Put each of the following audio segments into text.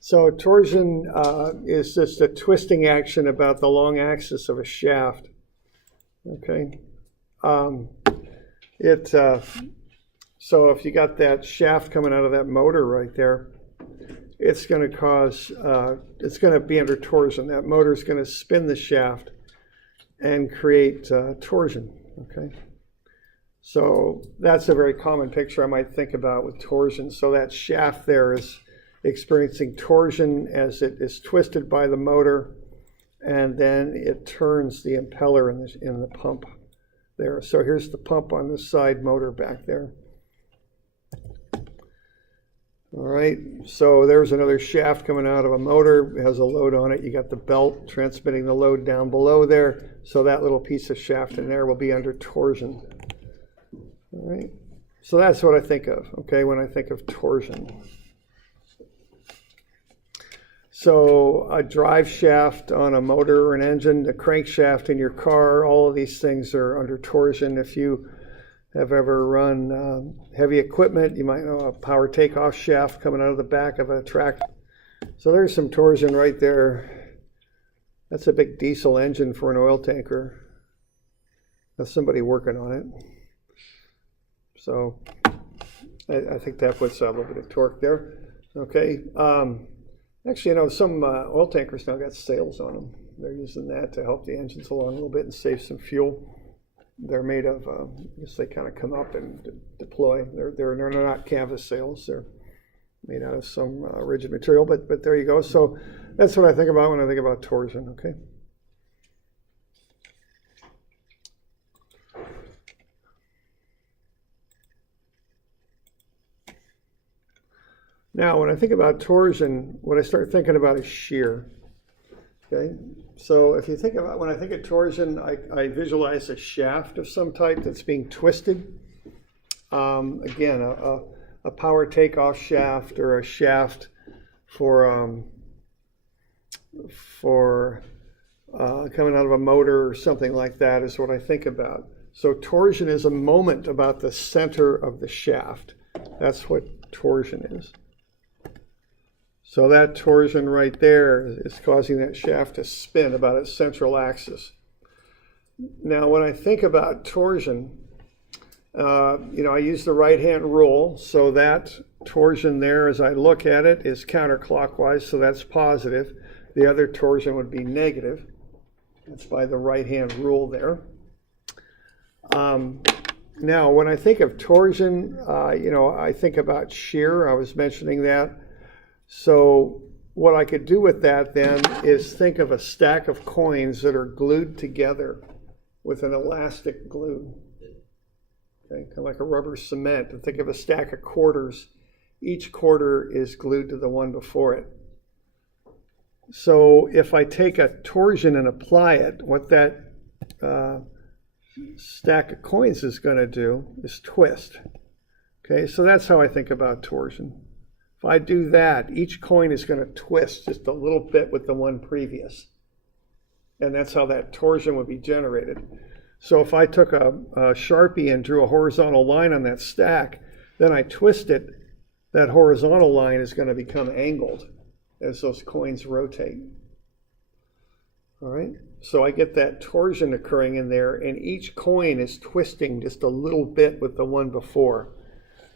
So torsion is just a twisting action about the long axis of a shaft. Okay. So if you got that shaft coming out of that motor right there, it's going to cause, it's going to be under torsion. That motor is going to spin the shaft and create torsion. Okay. So that's a very common picture I might think about with torsion. So that shaft there is experiencing torsion as it is twisted by the motor, and then it turns the impeller in the pump there. So here's the pump on the side motor back there. All right, so there's another shaft coming out of a motor. It has a load on it. You got the belt transmitting the load down below there. So that little piece of shaft in there will be under torsion. All right, so that's what I think of, okay, when I think of torsion. So a drive shaft on a motor or an engine, the crankshaft in your car, all of these things are under torsion. If you have ever run heavy equipment, you might know a power takeoff shaft coming out of the back of a tractor. So there's some torsion right there. That's a big diesel engine for an oil tanker. That's somebody working on it. So I think that puts a little bit of torque there. Okay. Actually, you know, some oil tankers now got sails on them. They're using that to help the engines along a little bit and save some fuel. They're made of, I guess they kind of come up and deploy. They're not canvas sails. They're made out of some rigid material, but there you go. So that's what I think about when I think about torsion, okay? Now, when I think about torsion, what I start thinking about is shear. Okay, so if you think about, when I think of torsion, I visualize a shaft of some type that's being twisted. Again, a power takeoff shaft or a shaft for coming out of a motor or something like that is what I think about. So torsion is a moment about the center of the shaft. That's what torsion is. So that torsion right there is causing that shaft to spin about its central axis. Now, when I think about torsion, you know, I use the right-hand rule. So that torsion there, as I look at it, is counterclockwise, so that's positive. The other torsion would be negative. That's by the right-hand rule there. Now, when I think of torsion, you know, I think about shear. I was mentioning that. So what I could do with that then is think of a stack of coins that are glued together with an elastic glue. Okay, kind of like a rubber cement. And think of a stack of quarters. Each quarter is glued to the one before it. So if I take a torsion and apply it, what that stack of coins is going to do is twist. Okay, so that's how I think about torsion. If I do that, each coin is going to twist just a little bit with the one previous. And that's how that torsion would be generated. So if I took a Sharpie and drew a horizontal line on that stack, then I twist it, that horizontal line is going to become angled as those coins rotate. All right, so I get that torsion occurring in there, and each coin is twisting just a little bit with the one before.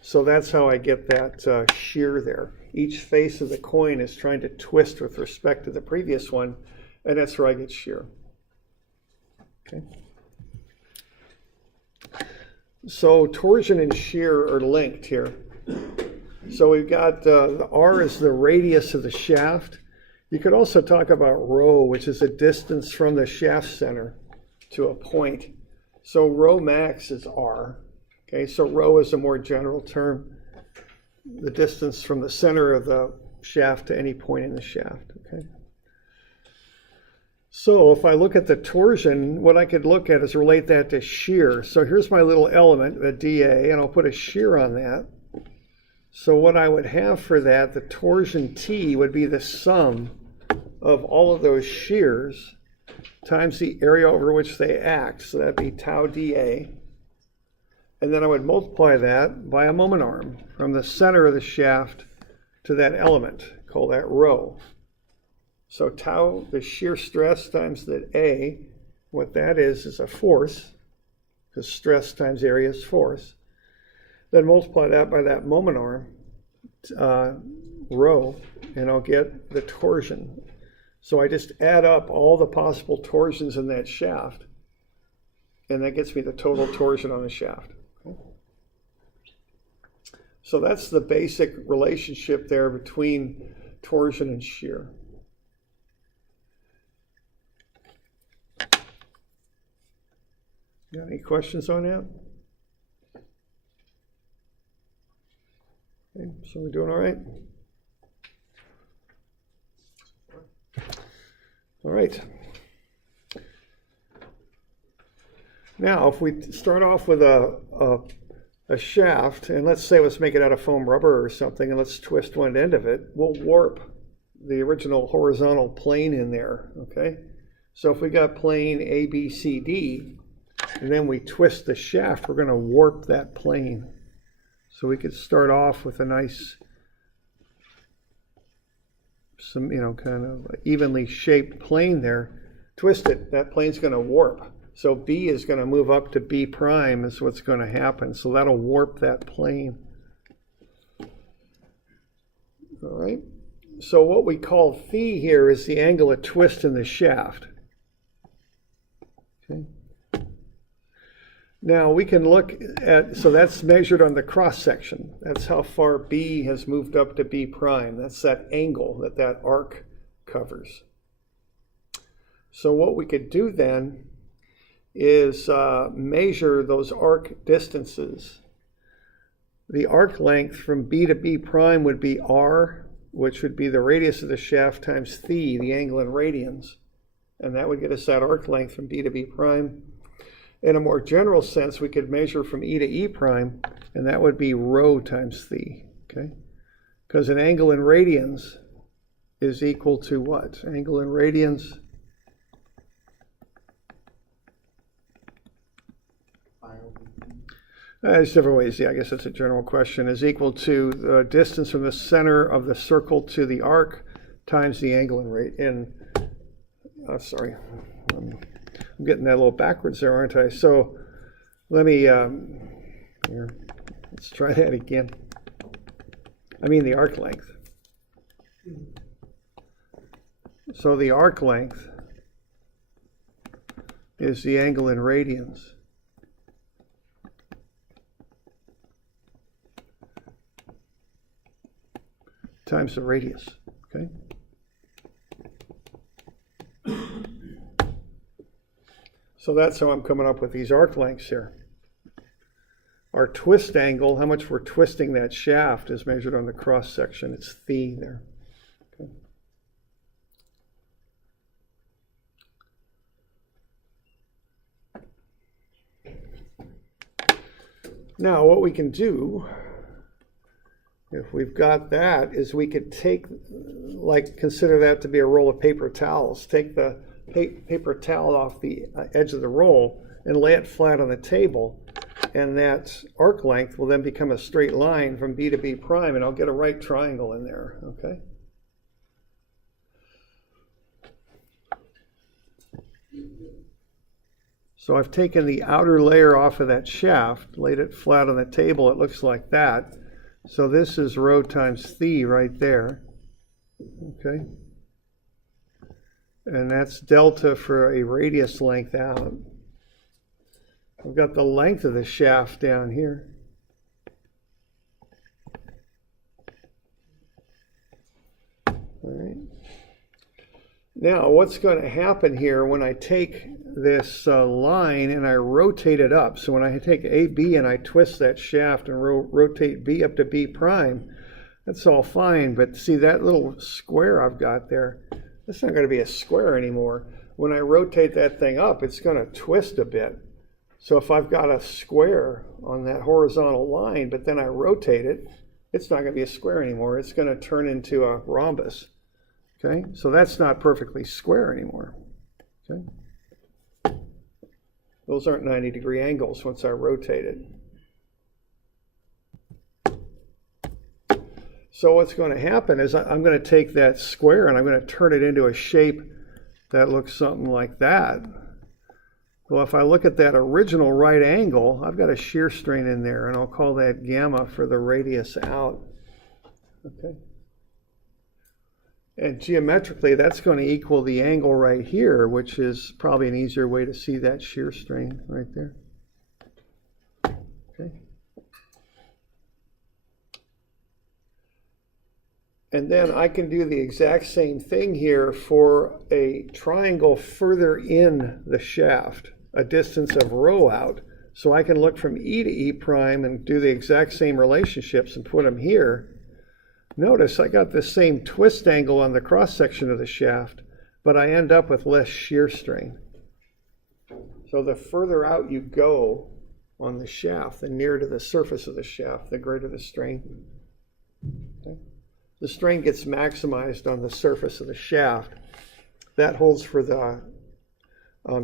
So that's how I get that shear there. Each face of the coin is trying to twist with respect to the previous one, and that's where I get shear. Okay. So torsion and shear are linked here. So we've got the R is the radius of the shaft. You could also talk about rho, which is a distance from the shaft center to a point. So rho max is R. Okay, so rho is a more general term, the distance from the center of the shaft to any point in the shaft. Okay. So if I look at the torsion, what I could look at is relate that to shear. So here's my little element, a dA, and I'll put a shear on that. So what I would have for that, the torsion T would be the sum of all of those shears times the area over which they act. So that'd be tau dA. And then I would multiply that by a moment arm from the center of the shaft to that element Call that rho. So tau, the shear stress times the A, what that is a force, because stress times area is force. Then multiply that by that moment arm, rho, and I'll get the torsion. So I just add up all the possible torsions in that shaft, and that gets me the total torsion on the shaft. Okay. So that's the basic relationship there between torsion and shear. Got any questions on that? Okay, so we're doing all right? All right. Now, if we start off with a shaft, and let's make it out of foam rubber or something, and let's twist one end of it, we'll warp the original horizontal plane in there, okay? So if we got plane A, B, C, D, and then we twist the shaft, we're going to warp that plane. So we could start off with a nice, kind of evenly shaped plane there. Twist it, that plane's going to warp. So B is going to move up to B prime is what's going to happen. So that'll warp that plane. All right. So what we call phi here is the angle of twist in the shaft. Okay. Now we can look at, so that's measured on the cross section. That's how far B has moved up to B prime. That's that angle that arc covers. So what we could do then is measure those arc distances. The arc length from B to B prime would be R, which would be the radius of the shaft times phi, the angle in radians. And that would get us that arc length from B to B prime. In a more general sense, we could measure from E to E prime, and that would be rho times phi, okay? Because an angle in radians is equal to what? Angle in radians. There's different ways. Yeah, I guess that's a general question. Is equal to the distance from the center of the circle to the arc times the angle in sorry. I'm getting that a little backwards there, aren't I? So let me, here, let's try that again. I mean the arc length. So the arc length is the angle in radians times the radius, okay? So that's how I'm coming up with these arc lengths here. Our twist angle, how much we're twisting that shaft, is measured on the cross section. It's phi there. Okay. Now what we can do, if we've got that, is we could take, consider that to be a roll of paper towels. Take the paper towel off the edge of the roll and lay it flat on the table, and that arc length will then become a straight line from B to B prime, and I'll get a right triangle in there, okay? So I've taken the outer layer off of that shaft, laid it flat on the table. It looks like that. So this is rho times phi right there, okay? And that's delta for a radius length out. I've got the length of the shaft down here. All right. Now, what's going to happen here when I take this line and I rotate it up? So when I take AB and I twist that shaft and rotate B up to B prime, that's all fine. But see that little square I've got there? It's not going to be a square anymore. When I rotate that thing up, it's going to twist a bit. So if I've got a square on that horizontal line, but then I rotate it, it's not going to be a square anymore. It's going to turn into a rhombus. Okay, so that's not perfectly square anymore. Okay, those aren't 90-degree angles once I rotate it. So what's going to happen is I'm going to take that square and I'm going to turn it into a shape that looks something like that. Well, if I look at that original right angle, I've got a shear strain in there, and I'll call that gamma for the radius out. Okay. And geometrically, that's going to equal the angle right here, which is probably an easier way to see that shear strain right there. Okay. And then I can do the exact same thing here for a triangle further in the shaft, a distance of rho out. So I can look from E to E prime and do the exact same relationships and put them here. Notice I got the same twist angle on the cross section of the shaft, but I end up with less shear strain. So the further out you go on the shaft, the nearer to the surface of the shaft, the greater the strain. Okay. The strain gets maximized on the surface of the shaft. That holds for the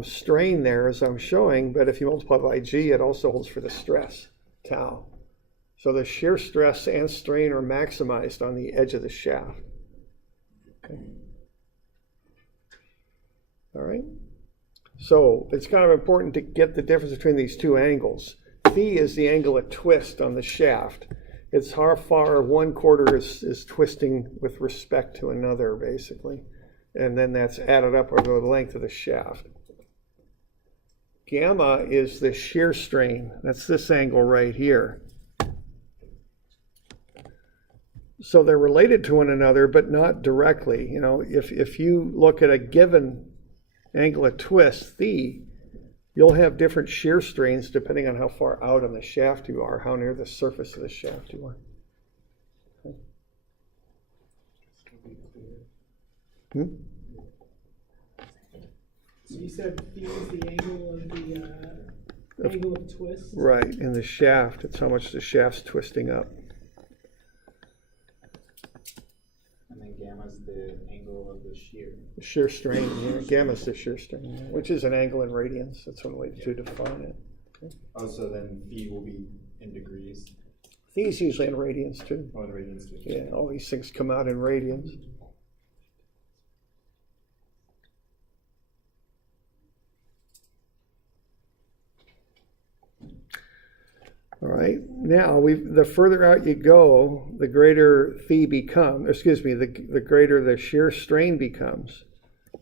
strain there, as I'm showing, but if you multiply by G, it also holds for the stress, tau. So the shear stress and strain are maximized on the edge of the shaft. Okay. All right. So it's kind of important to get the difference between these two angles. Phi is the angle of twist on the shaft. It's how far one quarter is twisting with respect to another, basically. And then that's added up over the length of the shaft. Gamma is the shear strain. That's this angle right here. So they're related to one another, but not directly. You know, if you look at a given angle of twist, phi, you'll have different shear strains depending on how far out on the shaft you are, how near the surface of the shaft you are. Okay. So you said phi is the angle of the angle of twist? Right, in the shaft, it's how much the shaft's twisting up. And then gamma is the angle of the shear. The shear strain, yeah, gamma is the shear strain, which is an angle in radians. That's one way to define it. Okay. Also, then phi will be in degrees. Phi is usually in radians too. Oh, in radians too. Yeah, all these things come out in radians. All right, now the further out you go, the greater phi becomes, excuse me, the greater the shear strain becomes.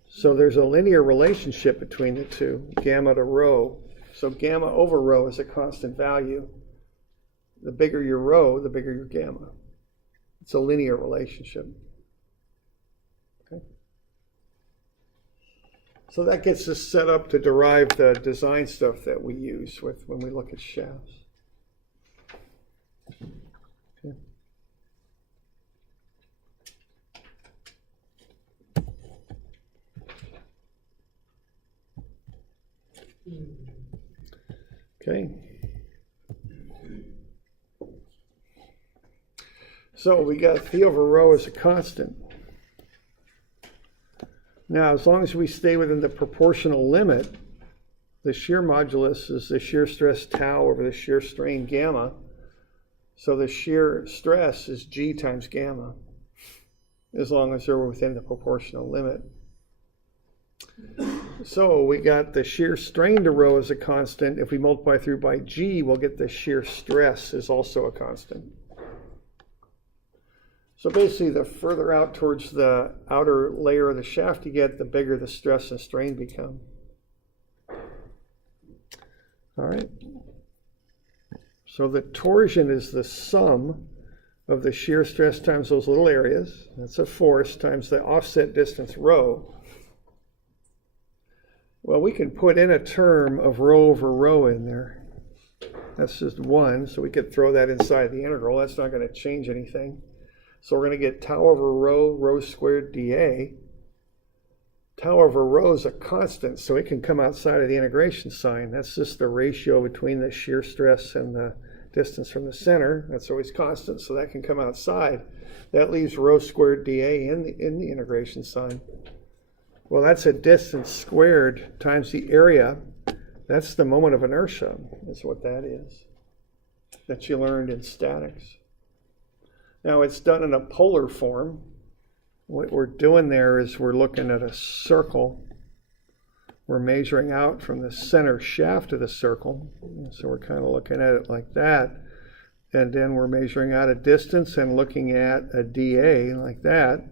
So there's a linear relationship between the two, gamma to rho. So gamma over rho is a constant value. The bigger your rho, the bigger your gamma. It's a linear relationship. Okay. So that gets us set up to derive the design stuff that we use when we look at shafts. Okay. Okay. So we got phi over rho as a constant. Now, as long as we stay within the proportional limit, the shear modulus is the shear stress tau over the shear strain gamma. So the shear stress is G times gamma, as long as they're within the proportional limit. So we got the shear strain to rho as a constant. If we multiply through by G, we'll get the shear stress is also a constant. So basically, the further out towards the outer layer of the shaft you get, the bigger the stress and strain become. All right. So the torsion is the sum of the shear stress times those little areas. That's a force times the offset distance rho. Well, we can put in a term of rho over rho in there. That's just 1, so we could throw that inside the integral. That's not going to change anything. So we're going to get tau over rho squared dA. Tau over rho is a constant, so it can come outside of the integration sign. That's just the ratio between the shear stress and the distance from the center. That's always constant, so that can come outside. That leaves rho squared dA in the integration sign. Well, that's a distance squared times the area. That's the moment of inertia, is what that is, that you learned in statics. Now it's done in a polar form. What we're doing there is we're looking at a circle. We're measuring out from the center shaft of the circle. So we're kind of looking at it like that. And then we're measuring out a distance and looking at a dA like that.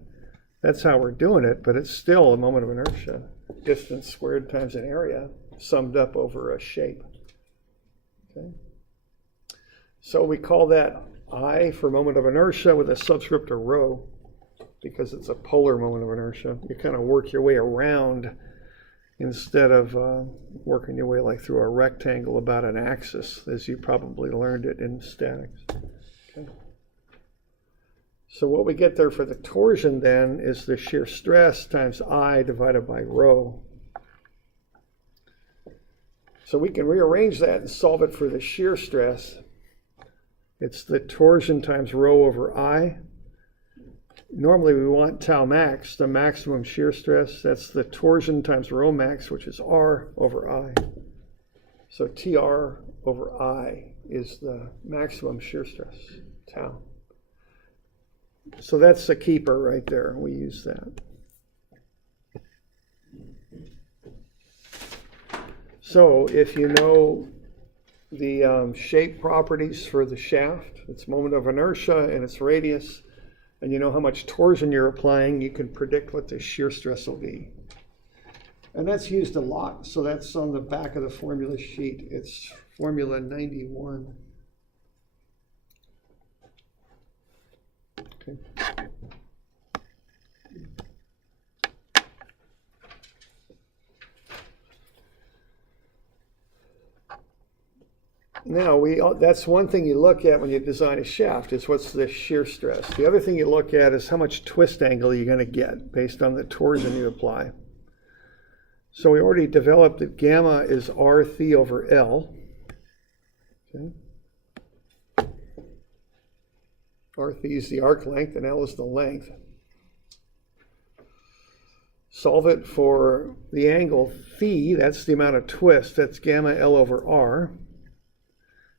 That's how we're doing it, but it's still a moment of inertia. Distance squared times an area summed up over a shape. Okay. So we call that I for moment of inertia with a subscript of rho, because it's a polar moment of inertia. You kind of work your way around instead of working your way like through a rectangle about an axis, as you probably learned it in statics. Okay. So what we get there for the torsion then is the shear stress times I divided by rho. So we can rearrange that and solve it for the shear stress. It's the torsion times rho over I. Normally we want tau max, the maximum shear stress. That's the torsion times rho max, which is R over I. So TR over I is the maximum shear stress, tau. So that's the keeper right there. We use that. So if you know the shape properties for the shaft, its moment of inertia and its radius, and you know how much torsion you're applying, you can predict what the shear stress will be. And that's used a lot. So that's on the back of the formula sheet. It's formula 91. Okay. Now, that's one thing you look at when you design a shaft, is what's the shear stress. The other thing you look at is how much twist angle you're going to get based on the torsion you apply. So we already developed that gamma is R phi over L. Okay. R phi is the arc length and L is the length. Solve it for the angle phi, that's the amount of twist, that's gamma L over R.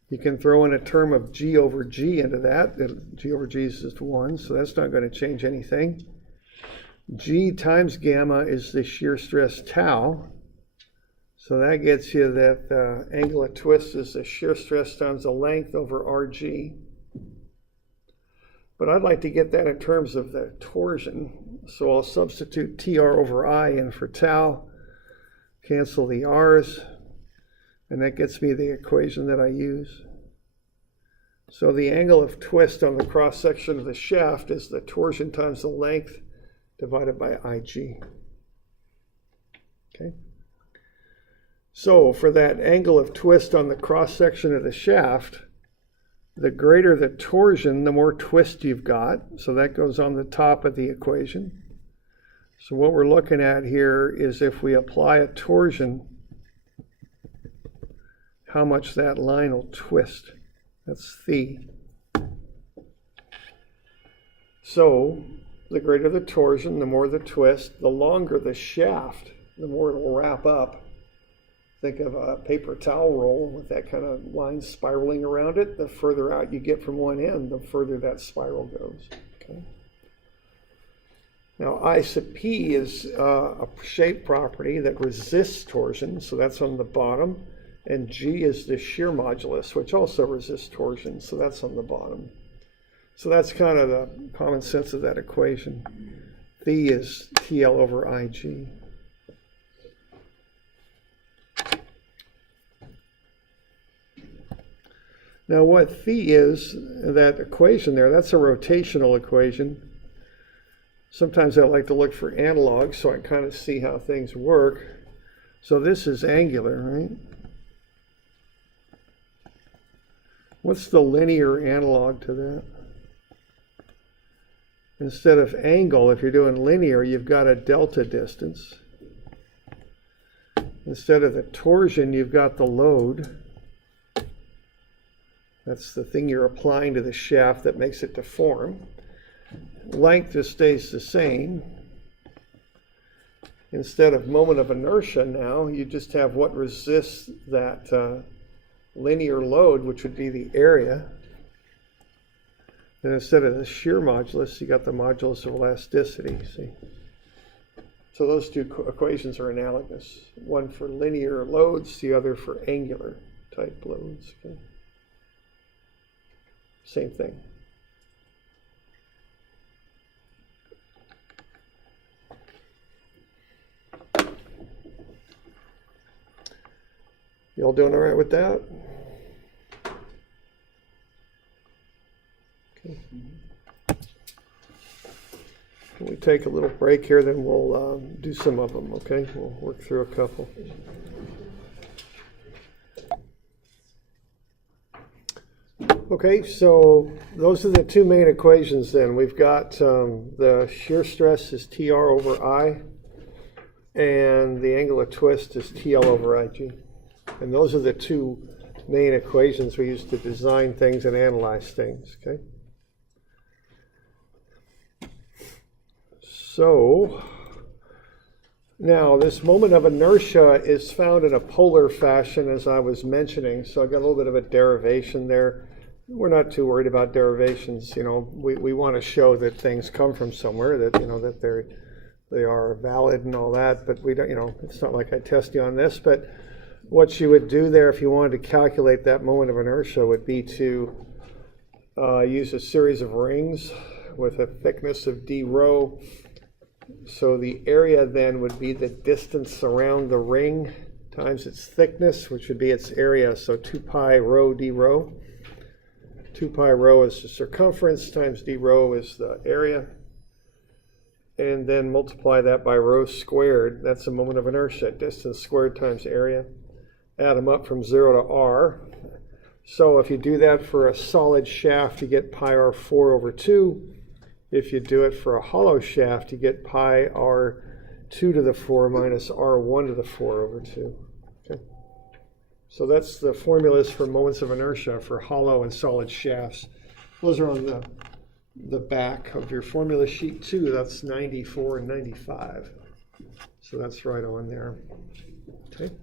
You can throw in a term of G over G into that. G over G is just 1, so that's not going to change anything. G times gamma is the shear stress tau. So that gets you that the angle of twist is the shear stress times the length over RG. But I'd like to get that in terms of the torsion. So I'll substitute TR over I in for tau, cancel the R's. And that gets me the equation that I use. So the angle of twist on the cross section of the shaft is the torsion times the length divided by IG. Okay. So for that angle of twist on the cross section of the shaft, the greater the torsion, the more twist you've got. So that goes on the top of the equation. So what we're looking at here is if we apply a torsion, how much that line will twist. That's phi. So the greater the torsion, the more the twist, the longer the shaft, the more it will wrap up. Think of a paper towel roll with that kind of line spiraling around it. The further out you get from one end, the further that spiral goes. Okay. Now I sub P is a shape property that resists torsion, so that's on the bottom. And G is the shear modulus, which also resists torsion, so that's on the bottom. So that's kind of the common sense of that equation. Phi is TL over IG. Now what phi is, that equation there, that's a rotational equation. Sometimes I like to look for analogs so I kind of see how things work. So this is angular, right? What's the linear analog to that? Instead of angle, if you're doing linear, you've got a delta distance. Instead of the torsion, you've got the load. That's the thing you're applying to the shaft that makes it deform. Length just stays the same. Instead of moment of inertia now, you just have what resists that linear load, which would be the area. And instead of the shear modulus, you got the modulus of elasticity, see? So those two equations are analogous. One for linear loads, the other for angular type loads. Okay? Same thing. You all doing all right with that? Okay. Can we take a little break here, then we'll do some of them, okay? We'll work through a couple. Okay, so those are the two main equations then. We've got the shear stress is TR over I, and the angle of twist is TL over IG. And those are the two main equations we use to design things and analyze things, okay? So, now this moment of inertia is found in a polar fashion, as I was mentioning, so I got a little bit of a derivation there. We're not too worried about derivations, you know, we want to show that things come from somewhere, that, you know, that they are valid and all that, but we don't, you know, it's not like I test you on this, but what you would do there if you wanted to calculate that moment of inertia would be to use a series of rings with a thickness of d rho. So the area then would be the distance around the ring times its thickness, which would be its area. So 2 pi rho d rho. 2 pi rho is the circumference times d rho is the area. And then multiply that by rho squared. That's the moment of inertia. Distance squared times area. Add them up from 0 to r. So if you do that for a solid shaft, you get pi r4 over 2. If you do it for a hollow shaft, you get pi r2 to the 4 minus r1 to the 4 over 2. Okay. So that's the formulas for moments of inertia for hollow and solid shafts. Those are on the back of your formula sheet too. That's 94 and 95. So that's right on there. Okay.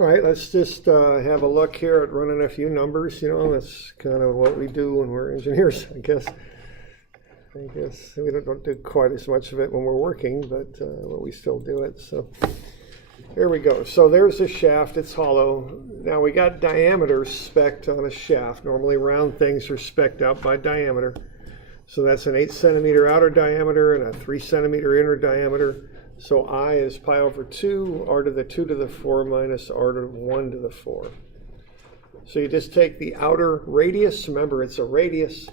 All right, let's just have a look here at running a few numbers. You know, that's kind of what we do when we're engineers, I guess. We don't do quite as much of it when we're working, but we still do it. So here we go. So there's a shaft. It's hollow. Now we got diameters spec'd on a shaft. Normally round things are spec'd out by diameter. So that's an 8 centimeter outer diameter and a 3 centimeter inner diameter. So I is pi over 2, r to the 2 to the 4 minus r to the 1 to the 4. So you just take the outer radius, remember it's a radius,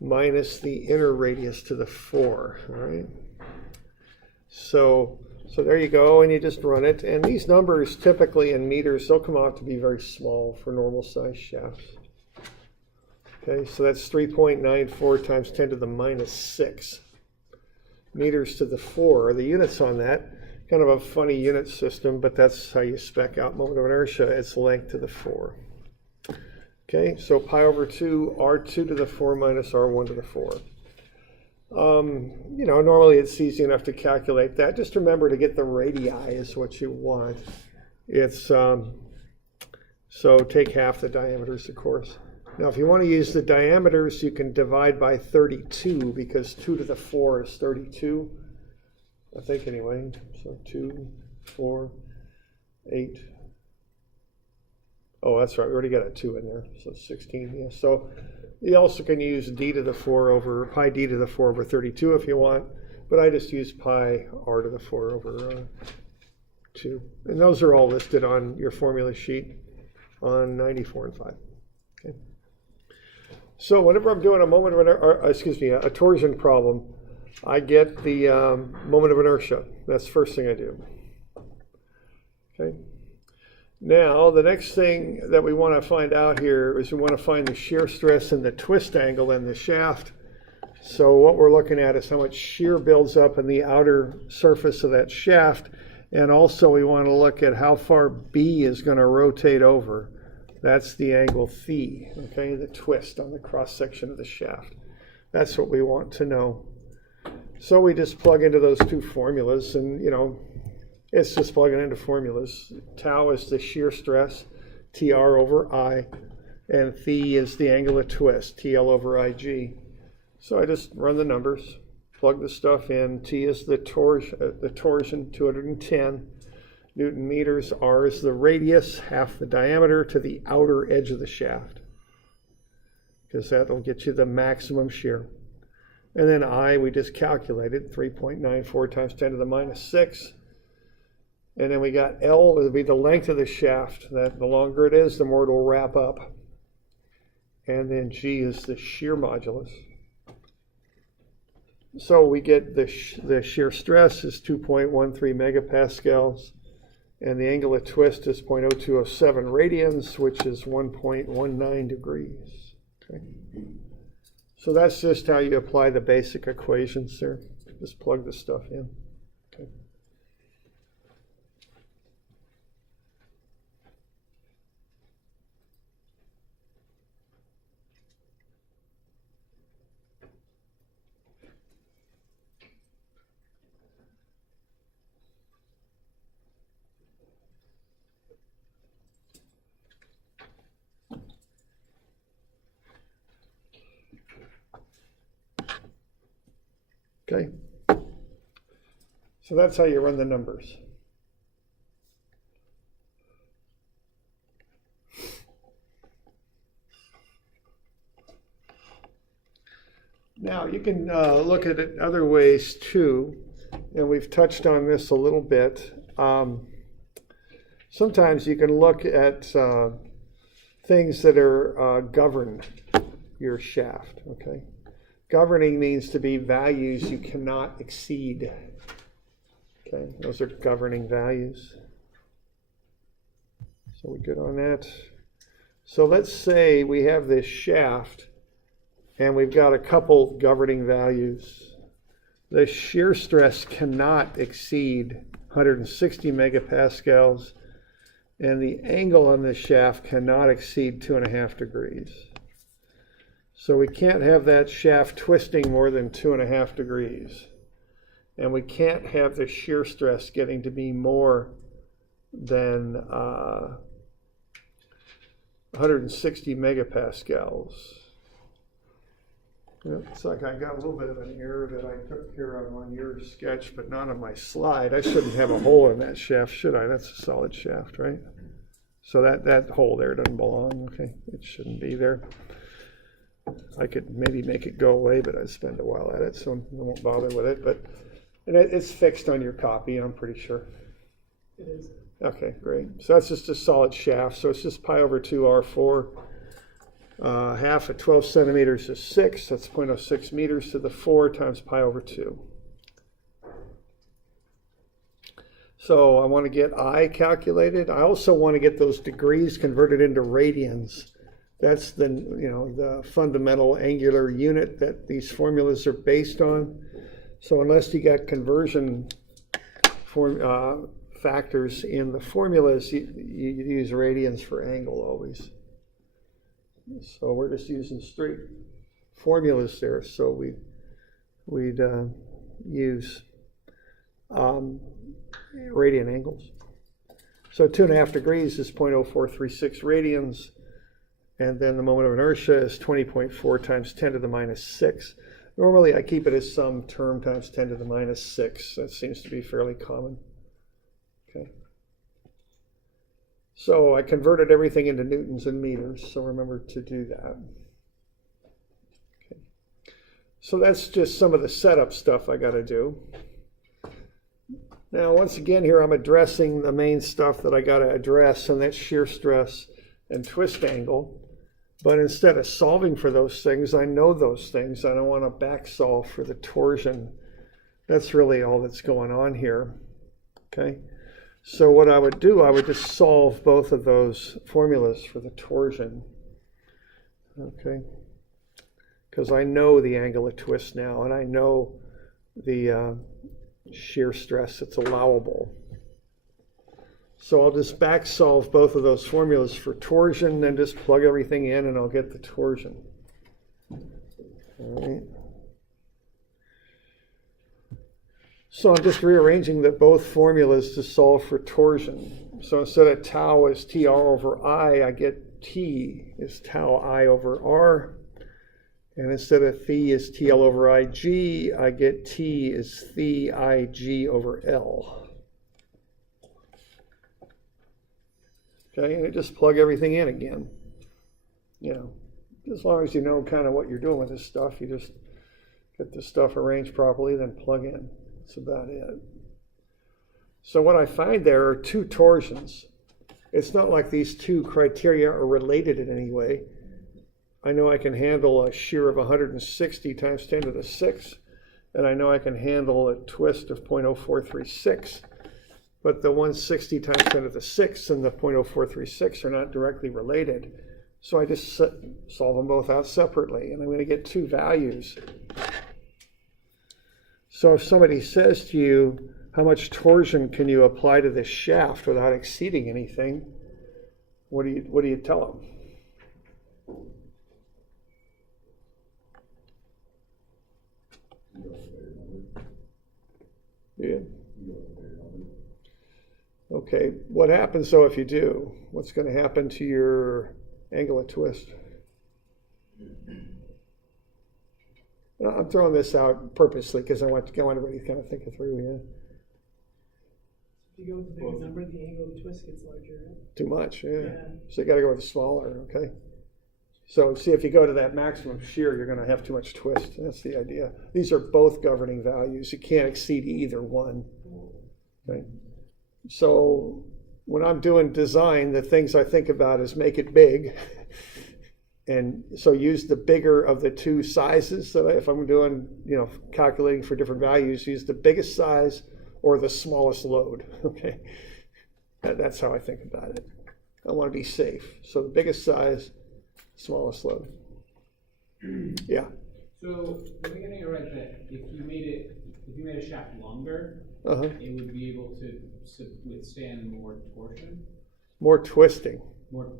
minus the inner radius to the 4, all right? So there you go, and you just run it. And these numbers, typically in meters, they'll come out to be very small for normal size shafts. Okay, so that's 3.94 times 10 to the minus 6. Meters to the 4 are the units on that. Kind of a funny unit system, but that's how you spec out moment of inertia. It's length to the 4. Okay, so pi over 2, r2 to the 4 minus r1 to the 4. You know, normally it's easy enough to calculate that. Just remember to get the radii is what you want. It's so take half the diameters, of course. Now, if you want to use the diameters, you can divide by 32 because 2 to the 4 is 32, I think anyway. So 2, 4, 8. Oh, that's right. We already got a 2 in there, so 16. Yeah. So you also can use d to the 4 over pi d to the 4 over 32 if you want, but I just use pi r to the 4 over 2. And those are all listed on your formula sheet on 94 and 5. Okay. So whenever I'm doing a torsion problem, I get the moment of inertia. That's the first thing I do. Okay. Now, the next thing that we want to find out here is we want to find the shear stress and the twist angle in the shaft. So what we're looking at is how much shear builds up in the outer surface of that shaft. And also we want to look at how far B is going to rotate over. That's the angle phi, okay, the twist on the cross section of the shaft. That's what we want to know. So we just plug into those two formulas and, you know, It's just plugging into formulas. Tau is the shear stress, TR over I, and phi is the angle of twist, TL over IG. So I just run the numbers, plug the stuff in. T is the torsion, 210 Newton meters. R is the radius, half the diameter to the outer edge of the shaft, because that'll get you the maximum shear. And then I, we just calculated, 3.94 times 10 to the minus 6. And then we got L, it'll be the length of the shaft. That the longer it is, the more it will wrap up. And then G is the shear modulus. So we get the shear stress is 2.13 megapascals, and the angle of twist is 0.0207 radians, which is 1.19 degrees. Okay. So that's just how you apply the basic equations there. Just plug the stuff in. Okay. Okay, so that's how you run the numbers. Now you can look at it other ways too, and we've touched on this a little bit. Sometimes you can look at things that are govern your shaft, okay? Governing means to be values you cannot exceed. Okay, those are governing values. So we good on that? So let's say we have this shaft and we've got a couple governing values. The shear stress cannot exceed 160 megapascals, and the angle on the shaft cannot exceed 2.5 degrees. So we can't have that shaft twisting more than 2.5 degrees. And we can't have the shear stress getting to be more than 160 megapascals. It's like I got a little bit of an error that I took care of on your sketch, but not on my slide. I shouldn't have a hole in that shaft, should I? That's a solid shaft, right? So that hole there doesn't belong, okay? It shouldn't be there. I could maybe make it go away, but I'd spend a while at it, so I won't bother with it. But it's fixed on your copy, I'm pretty sure. It is. Okay, great. So that's just a solid shaft. So it's just pi over 2 R4. Half at 12 centimeters is 6. That's 0.06 meters to the 4 times pi over 2. So I want to get I calculated. I also want to get those degrees converted into radians. That's the, the fundamental angular unit that these formulas are based on. So unless you got conversion factors in the formulas, you use radians for angle always. So we're just using straight formulas there. So we'd use radian angles. So 2.5 degrees is 0.0436 radians. And then the moment of inertia is 20.4 times 10 to the minus 6. Normally I keep it as some term times 10 to the minus 6. That seems to be fairly common. Okay. So I converted everything into newtons and meters, so remember to do that. Okay. So that's just some of the setup stuff I got to do. Now once again here I'm addressing the main stuff that I got to address, and that's shear stress and twist angle. But instead of solving for those things, I know those things. I don't want to back solve for the torsion. That's really all that's going on here. Okay. So what I would do, I would just solve both of those formulas for the torsion. Okay. Because I know the angle of twist now, and I know the shear stress that's allowable. So I'll just back solve both of those formulas for torsion, and just plug everything in and I'll get the torsion. All right. So I'm just rearranging both formulas to solve for torsion. So instead of tau is TR over I get T is tau I over R. And instead of phi is TL over IG, I get T is phi IG over L. Okay, and I just plug everything in again. You know, as long as you know kind of what you're doing with this stuff, you just get this stuff arranged properly, then plug in. That's about it. So what I find there are two torsions. It's not like these two criteria are related in any way. I know I can handle a shear of 160 times 10 to the 6, and I know I can handle a twist of 0.0436, but the 160 times 10 to the 6 and the 0.0436 are not directly related. So I just solve them both out separately, and I'm going to get two values. So if somebody says to you, how much torsion can you apply to this shaft without exceeding anything, what do you tell them? Yeah. Okay, what happens though if you do? What's going to happen to your angle of twist? I'm throwing this out purposely because I want everybody to kind of think it through. Yeah. If you go with the biggest number, the angle of the twist gets larger. Right? Too much. Yeah. Yeah. So you got to go with the smaller. Okay. So see, if you go to that maximum shear, you're going to have too much twist. That's the idea. These are both governing values. You can't exceed either one. Okay. So when I'm doing design, the things I think about is make it big. And so use the bigger of the two sizes. So if I'm doing, calculating for different values, use the biggest size or the smallest load. Okay. That's how I think about it. I want to be safe. So the biggest size, smallest load. Yeah. So let me get it right that if you made a shaft longer, it would be able to withstand more torsion, more twisting, more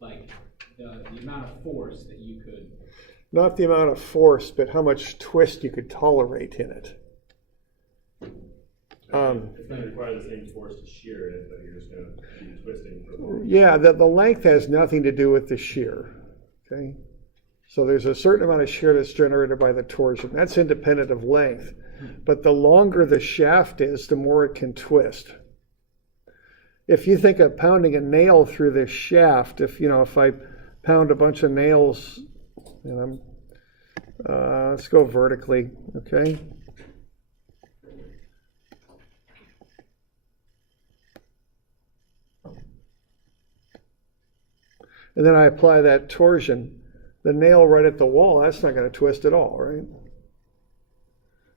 like the amount of force that you could. Not the amount of force, but how much twist you could tolerate in it. It's going to require the same force to shear it, but you're just going to keep twisting for longer. Yeah, the length has nothing to do with the shear. Okay, so there's a certain amount of shear that's generated by the torsion. That's independent of length. But the longer the shaft is, the more it can twist. If you think of pounding a nail through this shaft, if I pound a bunch of nails, and let's go vertically, okay? And then I apply that torsion, the nail right at the wall, that's not going to twist at all, right?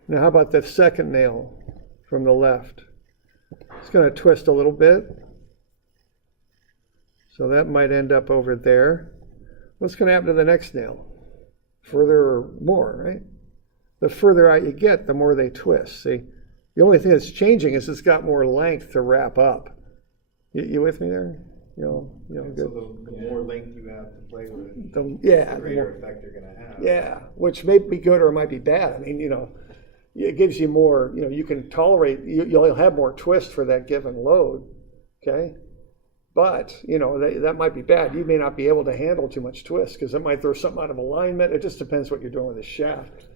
Now how about the second nail from the left? It's going to twist a little bit. So that might end up over there. What's going to happen to the next nail? Further or more, right? The further out you get, the more they twist. See, the only thing that's changing is it's got more length to wrap up. You with me there? Good. So the more length you have to play with, the greater effect you're going to have. Yeah, which may be good or it might be bad. I mean, it gives you more, you can tolerate, you'll have more twist for that given load, okay? But, that might be bad. You may not be able to handle too much twist because it might throw something out of alignment. It just depends what you're doing with the shaft.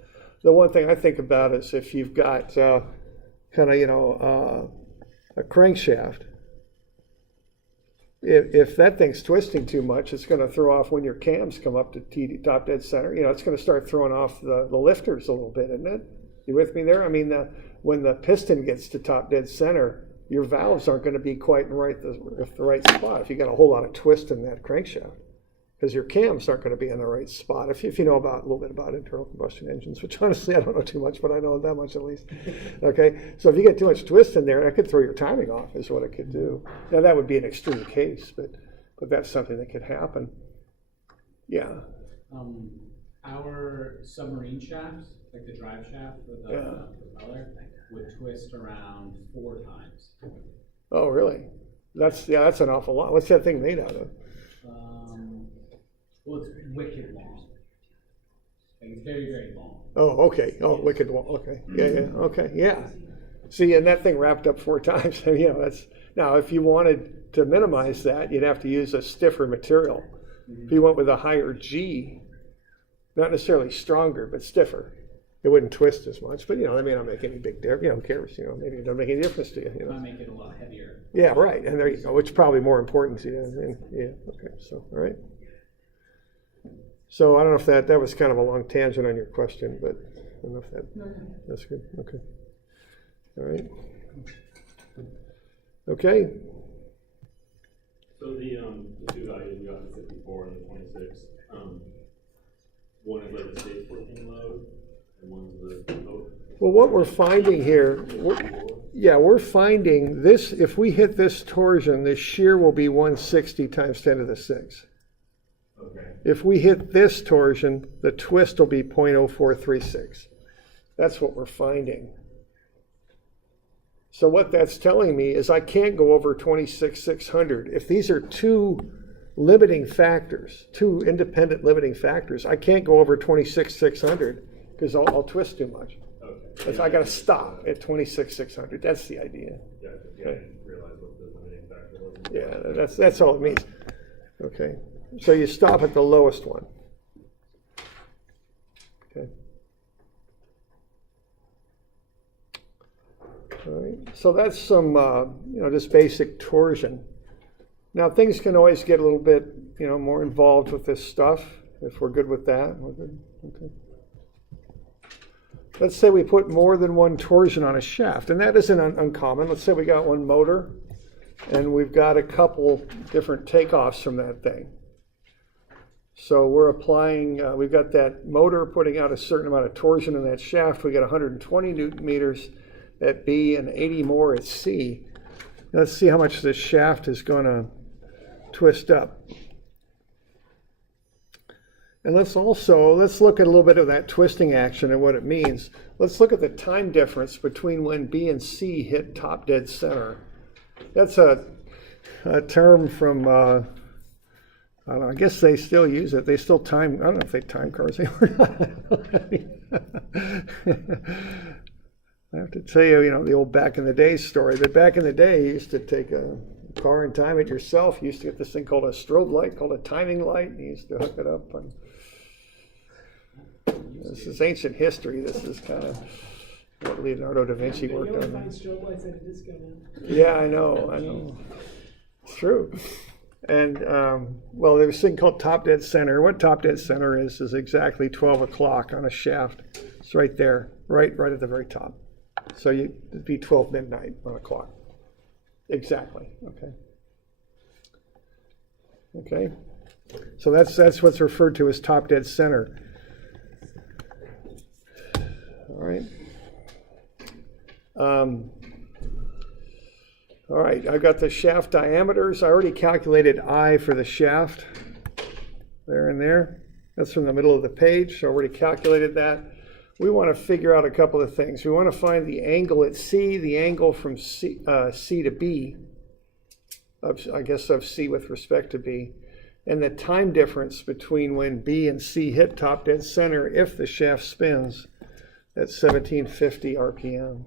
The one thing I think about is if you've got a crankshaft, if that thing's twisting too much, it's going to throw off when your cams come up to top dead center. It's going to start throwing off the lifters a little bit, isn't it? You with me there? I mean, when the piston gets to top dead center, your valves aren't going to be quite in the right spot if you got a whole lot of twist in that crankshaft, because your cams aren't going to be in the right spot. If you know a little bit about internal combustion engines, which honestly I don't know too much, but I know that much at least. Okay, so if you get too much twist in there, that could throw your timing off, is what it could do. Now that would be an extreme case, but that's something that could happen. Yeah. Our submarine shafts, like the drive shaft or the propeller, would twist around 4 times. Oh, really? That's an awful lot. What's that thing made out of? Well, it's wicked long. Like it's very, very long. Oh, okay. Oh, wicked long. Okay. Yeah. Okay. Yeah. See, and that thing wrapped up 4 times. You know, that's now if you wanted to minimize that, you'd have to use a stiffer material. If you went with a higher G, not necessarily stronger, but stiffer, it wouldn't twist as much. But you know, that may not make any big difference. You know, who cares? You know, maybe it doesn't make any difference to you. You know, Might make it a lot heavier. yeah, right. And there you go. Which is probably more important to you. And, yeah. Okay. So, all right. So I don't know if that was kind of a long tangent on your question, but I don't know if that's good. Okay. All right. Okay. So the 2 values you got, the 54 and the 26, one is like the stage 14 load, and one's the load. Well, what we're finding here, we're finding this, if we hit this torsion, the shear will be 160 times 10 to the 6. Okay. If we hit this torsion, the twist will be 0.0436. That's what we're finding. So what that's telling me is I can't go over 26,600. If these are 2 limiting factors, 2 independent limiting factors, I can't go over 26,600 because I'll twist too much. Okay. So I got to stop at 26,600. That's the idea. Yeah, I didn't realize what the limiting factor was. Yeah, that's all it means. Okay, so you stop at the lowest one. Okay. All right, so that's some, just basic torsion. Now things can always get a little bit, more involved with this stuff. If we're good with that, we're good. Okay. Let's say we put more than one torsion on a shaft, and that isn't uncommon. Let's say we got one motor, and we've got a couple different takeoffs from that thing. So we're applying, we've got that motor putting out a certain amount of torsion in that shaft. We got 120 Newton meters at B and 80 more at C. Let's see how much this shaft is going to twist up. And let's look at a little bit of that twisting action and what it means. Let's look at the time difference between when B and C hit top dead center. That's a term from, I don't know, I guess they still use it. They still time, I don't know if they time cars anymore. I have to tell you, the old back in the day story. That back in the day, you used to take a car and time it yourself. You used to get this thing called a strobe light, called a timing light, and you used to hook it up. And this is ancient history. This is kind of what Leonardo da Vinci worked You on. find strobe lights at a disco now. Yeah, I know. It's true. And, there's this thing called top dead center. What top dead center is exactly 12 o'clock on a shaft. It's right there, right at the very top. So it'd be 12 midnight on a clock. Exactly. Okay. So that's what's referred to as top dead center. All right. All right, I've got the shaft diameters. I already calculated I for the shaft. There and there. That's from the middle of the page, so I already calculated that. We want to figure out a couple of things. We want to find the angle at C, the angle from C to B, of C with respect to B, and the time difference between when B and C hit top dead center if the shaft spins at 1750 RPM.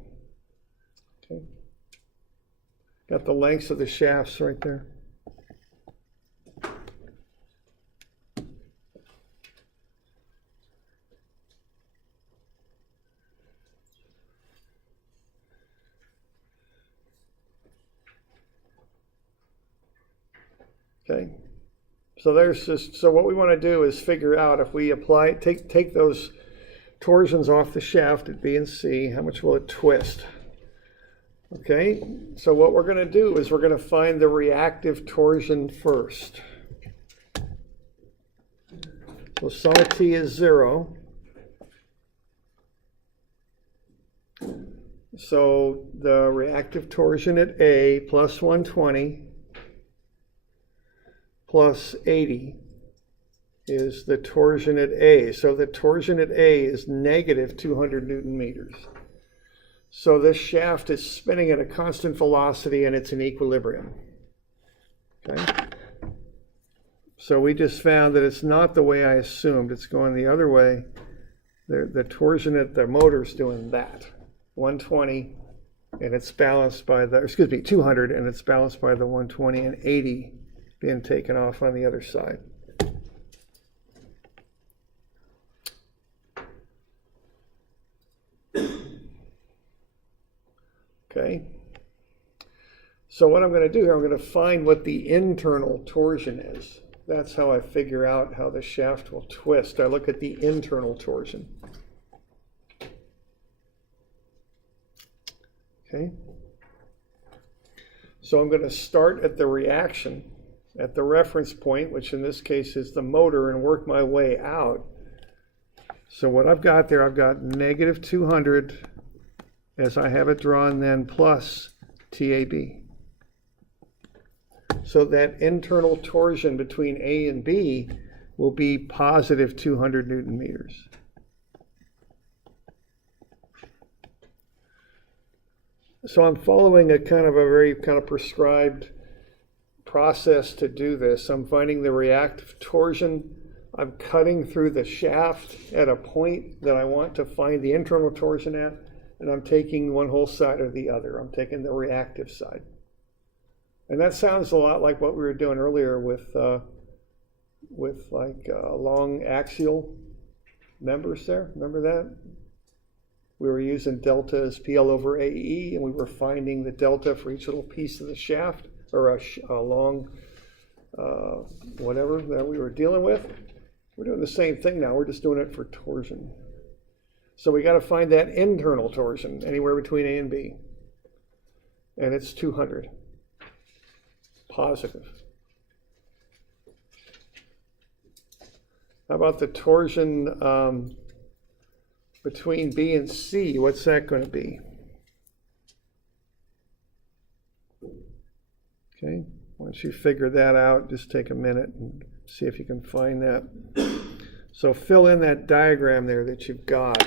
Okay. Got the lengths of the shafts right there. Okay, so what we want to do is figure out if we take those torsions off the shaft at B and C, how much will it twist? Okay, so what we're going to do is we're going to find the reactive torsion first. So sum of T is 0. So the reactive torsion at A plus 120 plus 80 is the torsion at A. So the torsion at A is negative 200 Newton meters. So this shaft is spinning at a constant velocity and it's in equilibrium. Okay. So we just found that it's not the way I assumed. It's going the other way. The torsion at the motor is doing that. 120 and it's balanced by the, excuse me, 200, and it's balanced by the 120 and 80 being taken off on the other side. Okay. So what I'm going to do here, I'm going to find what the internal torsion is. That's how I figure out how the shaft will twist. I look at the internal torsion. Okay. So I'm going to start at the reaction, at the reference point, which in this case is the motor, and work my way out. So what I've got there, I've got negative 200 as I have it drawn, then plus TAB. So that internal torsion between A and B will be positive 200 Newton meters. So I'm following a very prescribed process to do this. I'm finding the reactive torsion. I'm cutting through the shaft at a point that I want to find the internal torsion at, and I'm taking one whole side or the other. I'm taking the reactive side. And that sounds a lot like what we were doing earlier with long axial members there. Remember that? We were using delta as PL over AE, and we were finding the delta for each little piece of the shaft, or a long whatever that we were dealing with. We're doing the same thing now. We're just doing it for torsion. So we got to find that internal torsion anywhere between A and B. And it's 200. Positive. How about the torsion between B and C? What's that going to be? Okay, once you figure that out, just take a minute and see if you can find that. So fill in that diagram there that you've got.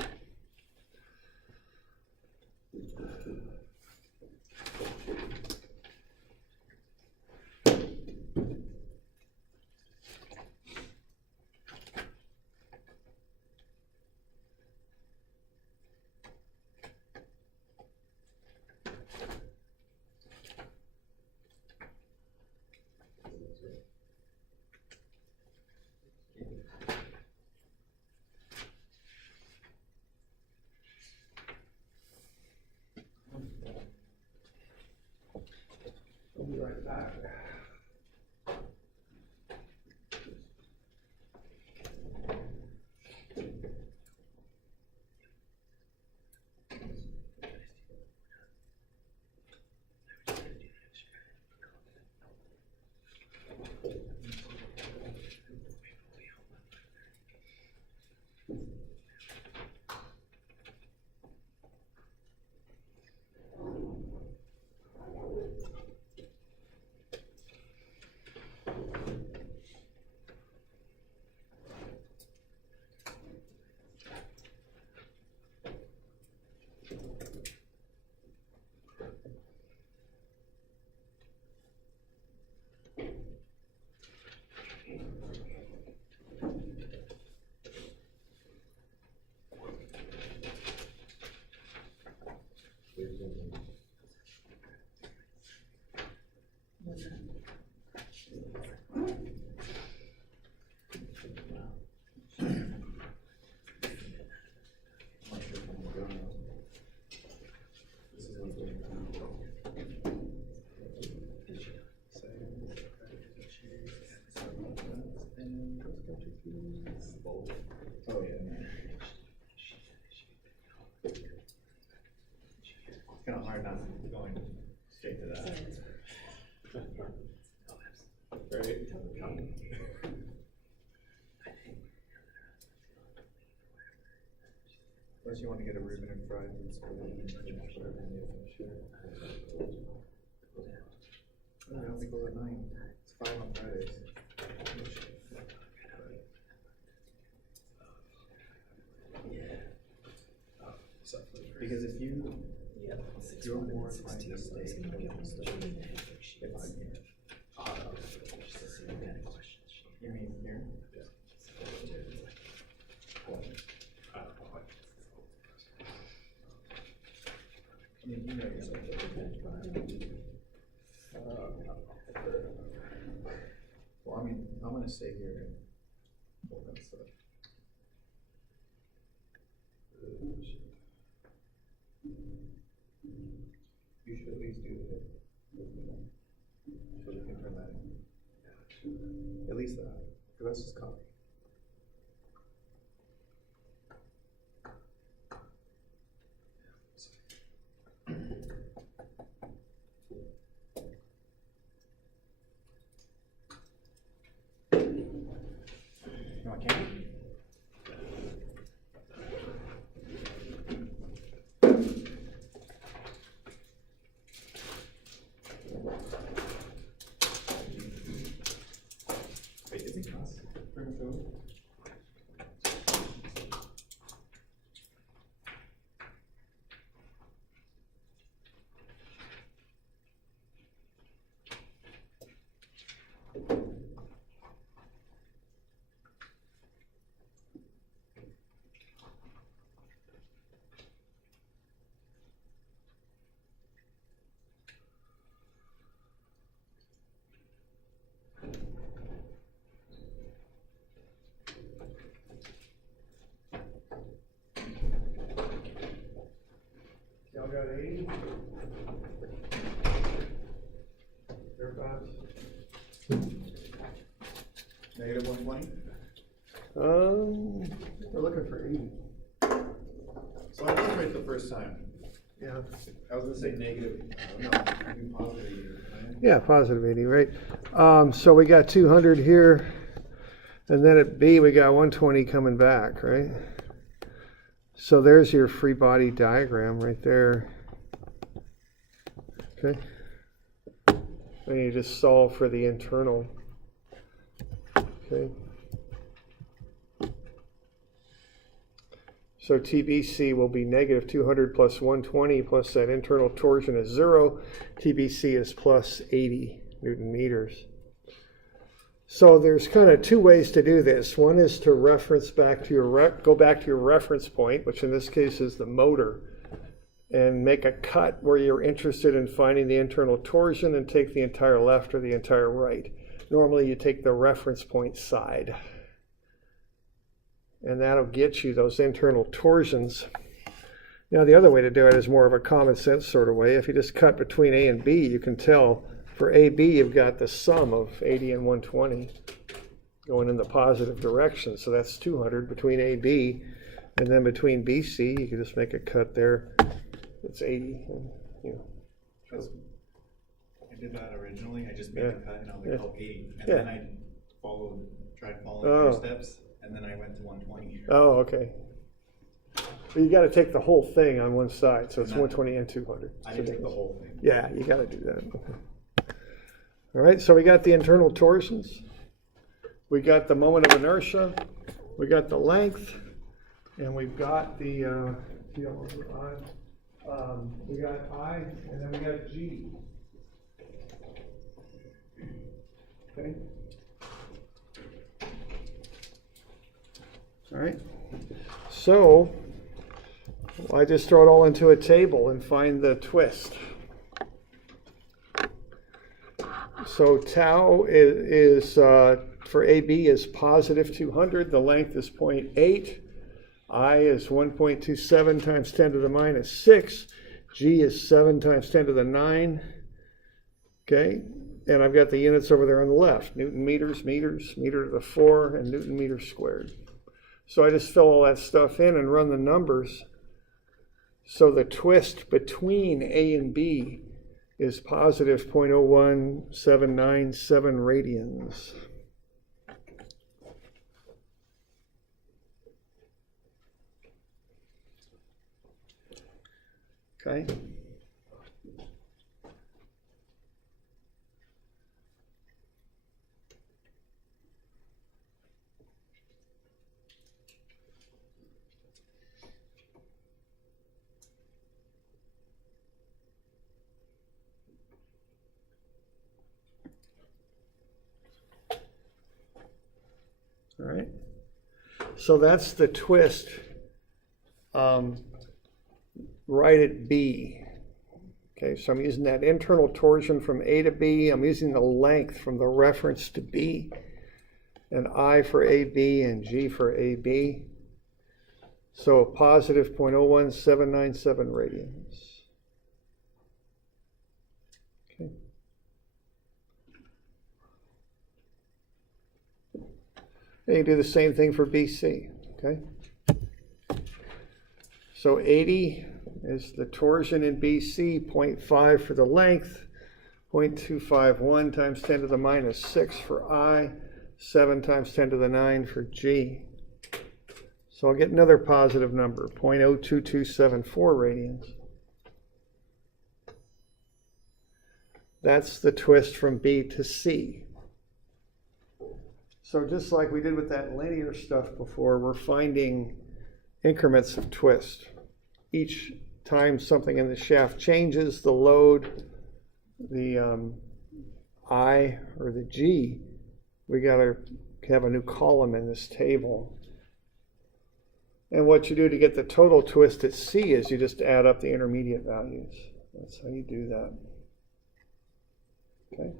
I'll be right back. Oh, yeah. It's kind of hard not going straight to that. Right? Unless you want to get a ribbon and fries and stuff. I don't think we're at 9. It's 5 on Fridays. Because if you're more inclined to stay, if I you mean here? I mean, you know yourself. You should at least do it. So we can turn that in. At least that, because that's just copy. You want candy? Wait, is he cross? Bring food? Y'all got 80? Thereabouts? Negative 120? We're looking for 80. So I was right the first time. Yeah. I was gonna say negative, no, maybe positive 80. Right? Yeah, positive 80, right? So we got 200 here, and then at B we got 120 coming back, right? So there's your free body diagram right there. Okay. And you just solve for the internal. Okay. So TBC will be negative 200 plus 120 plus that internal torsion is 0. TBC is plus 80 Newton meters. So there's kind of two ways to do this. One is to reference back to your go back to your reference point, which in this case is the motor, and make a cut where you're interested in finding the internal torsion and take the entire left or the entire right. Normally you take the reference point side, and that'll get you those internal torsions. Now the other way to do it is more of a common sense sort of way. If you just cut between A and B, you can tell for AB you've got the sum of 80 and 120 going in the positive direction. So that's 200 between AB, and then between BC you can just make a cut there. It's 80. And, you know. I did that originally. I just made a cut and I was like, oh, 80. And Yeah. then I tried following your steps, and then I went to 120. Oh, okay. But you got to take the whole thing on one side, so it's 120 and 200. I didn't take the whole thing. Yeah, you got to do that. Okay. All right, so we got the internal torsions. We got the moment of inertia. We got the length. And we've got the, we got I, and then we got G. Okay. All right. So I just throw it all into a table and find the twist. So tau is for AB is positive 200. The length is 0.8. I is 1.27 times 10 to the minus 6. G is 7 times 10 to the 9. Okay, and I've got the units over there on the left. Newton meters, meters, meter to the 4, and Newton meters squared. So I just fill all that stuff in and run the numbers. So the twist between A and B is positive 0.01797 radians. Okay. All right. So that's the twist right at B. Okay, so I'm using that internal torsion from A to B. I'm using the length from the reference to B. and I for AB and G for AB. So positive 0.01797 radians. Okay. And you do the same thing for BC, okay? So 80 is the torsion in BC, 0.5 for the length, 0.251 times 10 to the minus 6 for I, 7 times 10 to the 9 for G. So I'll get another positive number, 0.02274 radians. That's the twist from B to C. So just like we did with that linear stuff before, we're finding increments of twist. Each time something in the shaft changes, the load, the I or the G, we got to have a new column in this table. And what you do to get the total twist at C is you just add up the intermediate values. That's how you do that. Okay.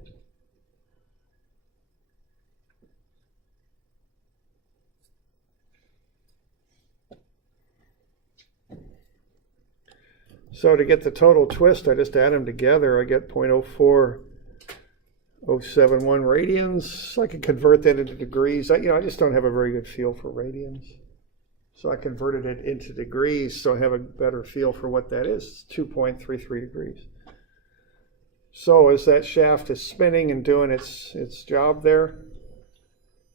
So to get the total twist, I just add them together. I get 0.04071 radians. I can convert that into degrees. I just don't have a very good feel for radians. So I converted it into degrees so I have a better feel for what that is. It's 2.33 degrees. So as that shaft is spinning and doing its job there,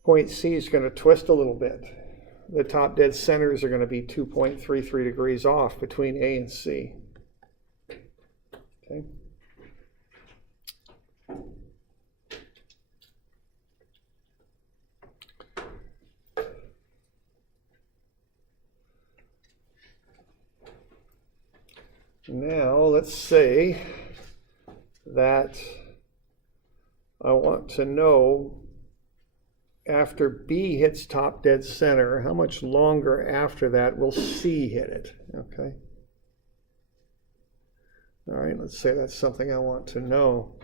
point C is going to twist a little bit. The top dead centers are going to be 2.33 degrees off between A and C. Okay. Now let's say that I want to know after B hits top dead center, how much longer after that will C hit it, okay? All right, let's say that's something I want to know.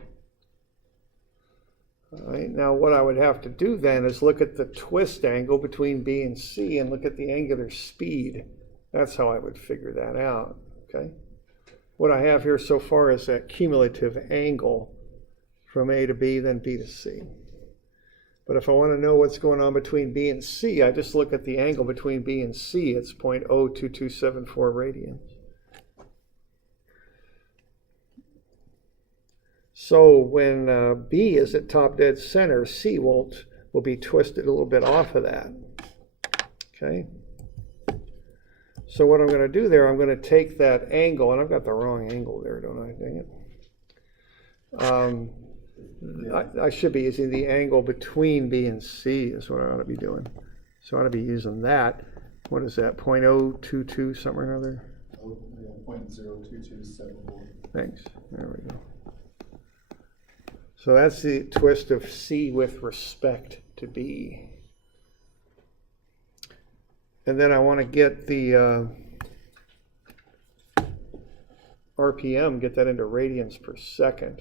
All right, now what I would have to do then is look at the twist angle between B and C and look at the angular speed. That's how I would figure that out, okay? What I have here so far is that cumulative angle from A to B, then B to C. But if I want to know what's going on between B and C, I just look at the angle between B and C. It's 0.02274 radians. So when B is at top dead center, C will be twisted a little bit off of that. Okay. So what I'm going to do there, I'm going to take that angle, and I've got the wrong angle there, don't I? Dang it. I should be using the angle between B and C is what I ought to be doing. So I ought to be using that. What is that, 0.022 something or another? 0.02274. Thanks. There we go. So that's the twist of C with respect to B. And then I want to get the RPM, get that into radians per second.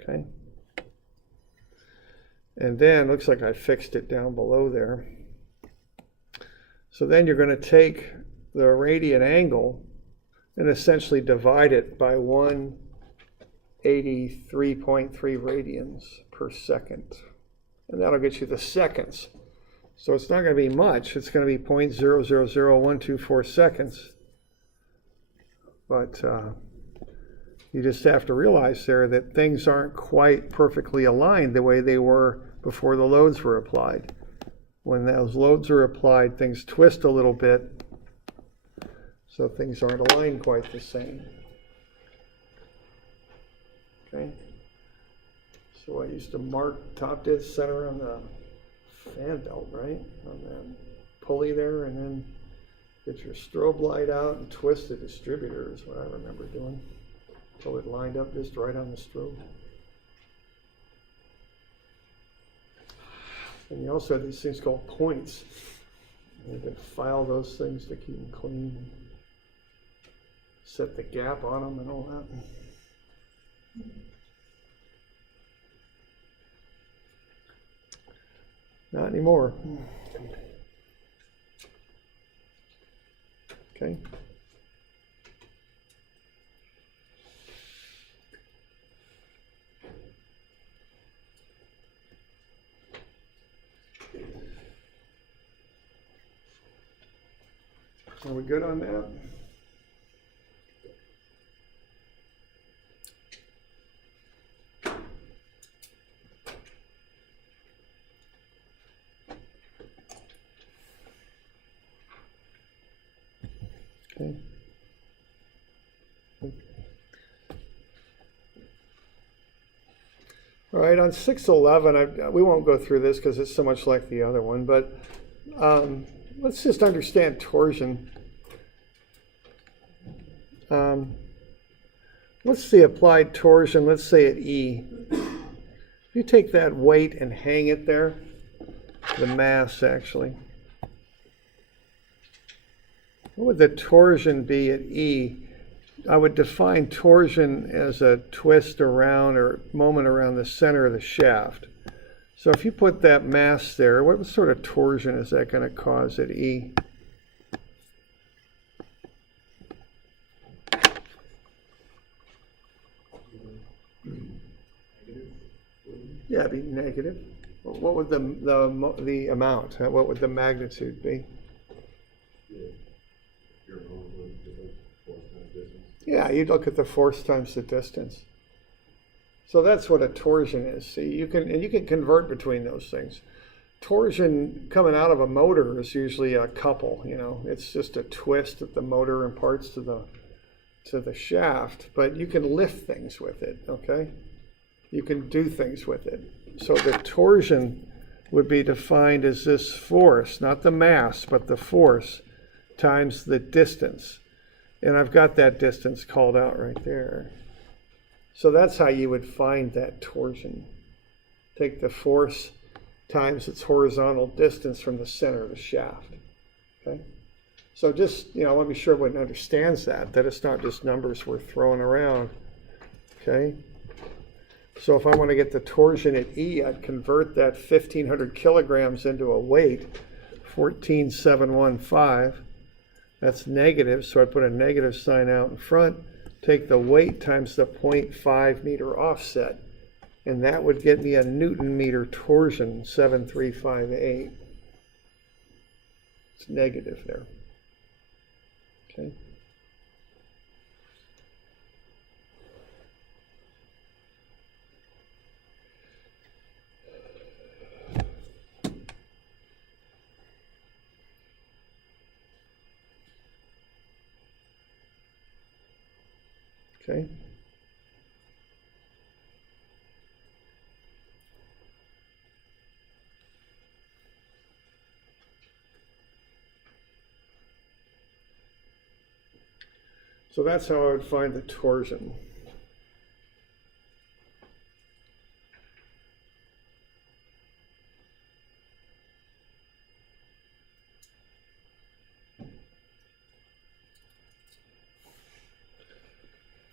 Okay. And then, looks like I fixed it down below there. So then you're going to take the radian angle and essentially divide it by 183.3 radians per second. And that'll get you the seconds. So it's not going to be much. It's going to be 0.000124 seconds. But you just have to realize there that things aren't quite perfectly aligned the way they were before the loads were applied. When those loads are applied, things twist a little bit, so things aren't aligned quite the same. Okay. So I used to mark top dead center on the fan belt, right? On that pulley there, and then get your strobe light out and twist the distributor is what I remember doing. Until it lined up just right on the strobe. And you also have these things called points. You can file those things to keep them clean. set the gap on them and all that. Not anymore. Okay. Are we good on that? Okay. All right, on 611, we won't go through this because it's so much like the other one, but let's just understand torsion. What's the applied torsion? Let's say at E. If you take that weight and hang it there, the mass actually, what would the torsion be at E? I would define torsion as a twist around or moment around the center of the shaft. So if you put that mass there, what sort of torsion is that going to cause at E? Yeah, it'd be negative. What would the amount? What would the magnitude be? Yeah, you'd look at the force times the distance. So that's what a torsion is. See, you can convert between those things. Torsion coming out of a motor is usually a couple. You know, it's just a twist that the motor imparts to the shaft. But you can lift things with it. Okay, you can do things with it. So the torsion would be defined as this force, not the mass, but the force times the distance. And I've got that distance called out right there. So that's how you would find that torsion. Take the force times its horizontal distance from the center of the shaft. Okay? So just, I want to be sure everyone understands that it's not just numbers we're throwing around. Okay? So if I want to get the torsion at E, I'd convert that 1,500 kilograms into a weight, 14,715. That's negative, so I put a negative sign out in front. Take the weight times the 0.5 meter offset, and that would get me a Newton meter torsion, 7358. It's negative there. Okay. Okay. So that's how I would find the torsion.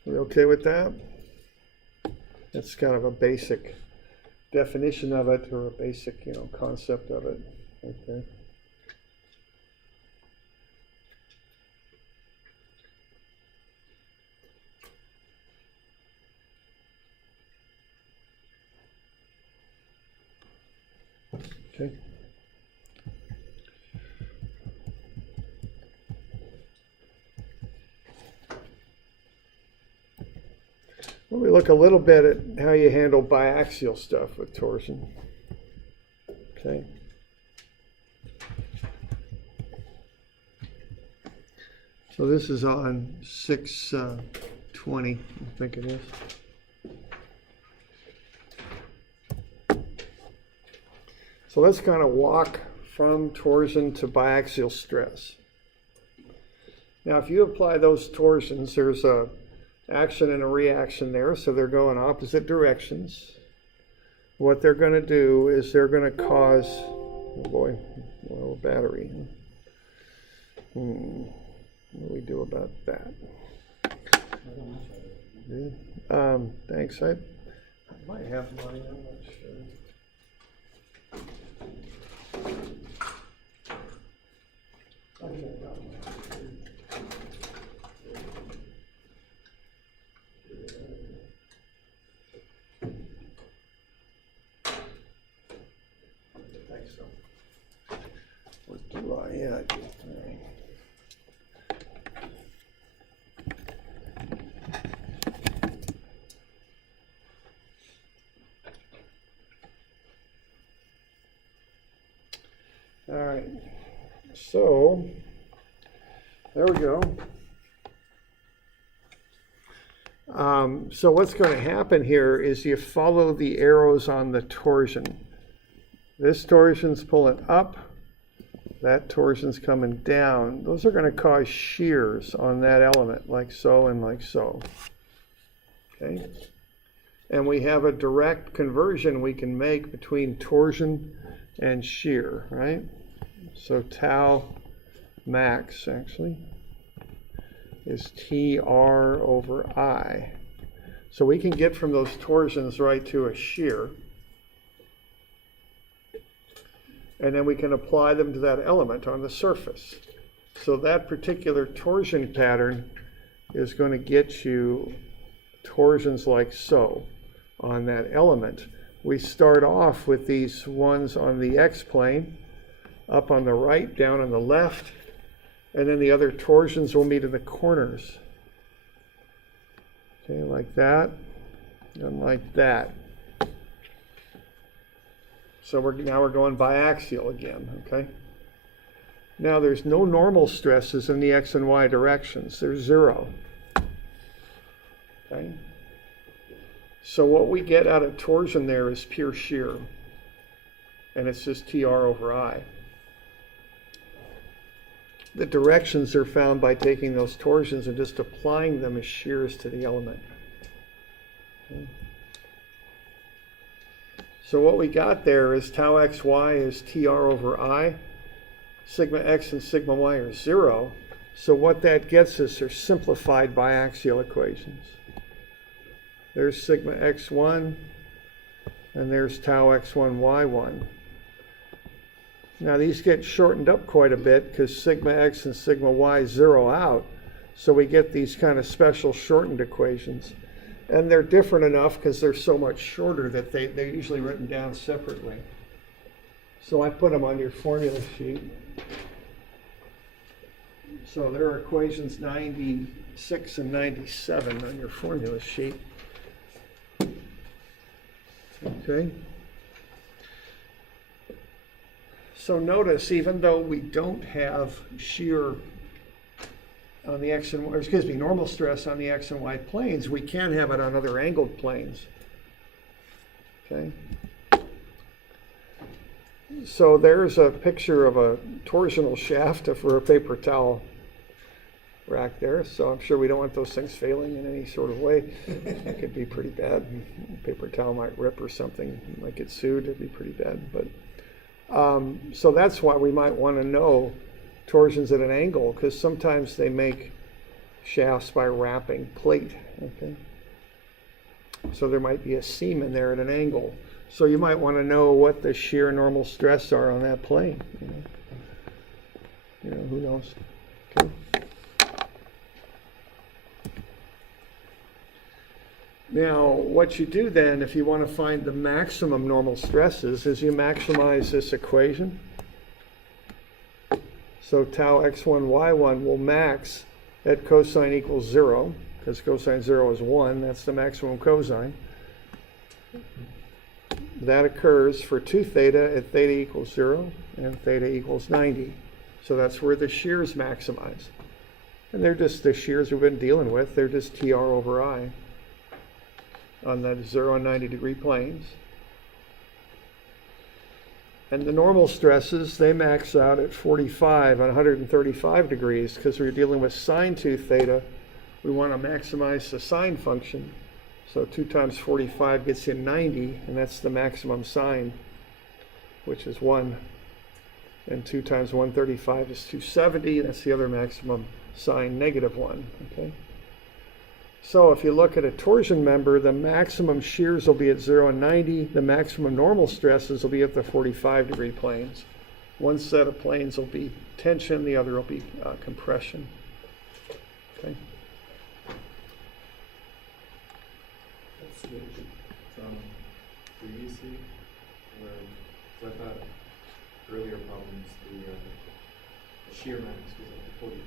We okay with that? That's kind of a basic definition of it, or a basic, concept of it. Okay. Okay. Let me look a little bit at how you handle biaxial stuff with torsion. Okay. So this is on 620, I think it is. So let's kind of walk from torsion to biaxial stress. Now, if you apply those torsions, there's a action and a reaction there, so they're going opposite directions. What they're going to do is they're going to cause, oh boy, well, battery. What do we do about that? Thanks. I might have money. I'm not sure. What do I? Yeah, I do. All right, so there we go. So what's going to happen here is you follow the arrows on the torsion. This torsion's pulling up, that torsion's coming down. Those are going to cause shears on that element, like so and like so. Okay? And we have a direct conversion we can make between torsion and shear, right? So tau max, actually, is TR over I. So we can get from those torsions right to a shear. And then we can apply them to that element on the surface. So that particular torsion pattern is going to get you torsions like so on that element. We start off with these ones on the x-plane, up on the right, down on the left, and then the other torsions will meet in the corners. Okay, like that, and like that. So now we're going biaxial again, okay? Now there's no normal stresses in the x and y directions. There's 0. Okay? So what we get out of torsion there is pure shear. And it's just TR over I. The directions are found by taking those torsions and just applying them as shears to the element. Okay. So what we got there is tau xy is TR over I. Sigma x and sigma y are 0. So what that gets us are simplified biaxial equations. There's sigma x1, and there's tau x1 y1. Now these get shortened up quite a bit because sigma x and sigma y zero out. So we get these kind of special shortened equations. And they're different enough because they're so much shorter that they're usually written down separately. So I put them on your formula sheet. So there are equations 96 and 97 on your formula sheet. Okay. So notice, even though we don't have shear on the x and y, excuse me, normal stress on the x and y planes, we can have it on other angled planes. Okay. So there's a picture of a torsional shaft for a paper towel rack there. So I'm sure we don't want those things failing in any sort of way. That could be pretty bad. Paper towel might rip or something. You might get sued. It'd be pretty bad. But so that's why we might want to know torsions at an angle, because sometimes they make shafts by wrapping plate. Okay. So there might be a seam in there at an angle. So you might want to know what the shear normal stress are on that plane. You know, who knows? Okay. Now, what you do then, if you want to find the maximum normal stresses, is you maximize this equation. So tau x1, y1 will max at cosine equals 0, because cosine 0 is 1. That's the maximum cosine. That occurs for 2 theta at theta equals 0 and theta equals 90. So that's where the shears maximize. And they're just the shears we've been dealing with. They're just TR over I on the 0 and 90 degree planes. And the normal stresses, they max out at 45 on 135 degrees, because we're dealing with sine 2 theta. We want to maximize the sine function. So 2 times 45 gets you 90, and that's the maximum sine, which is 1. And 2 times 135 is 270, and that's the other maximum sine, negative 1. Okay. So if you look at a torsion member, the maximum shears will be at 0 and 90. The maximum normal stresses will be at the 45-degree planes. One set of planes will be tension, the other will be compression. Okay. Let's switch from previously, where, so I thought earlier problems, the shear max was at 45.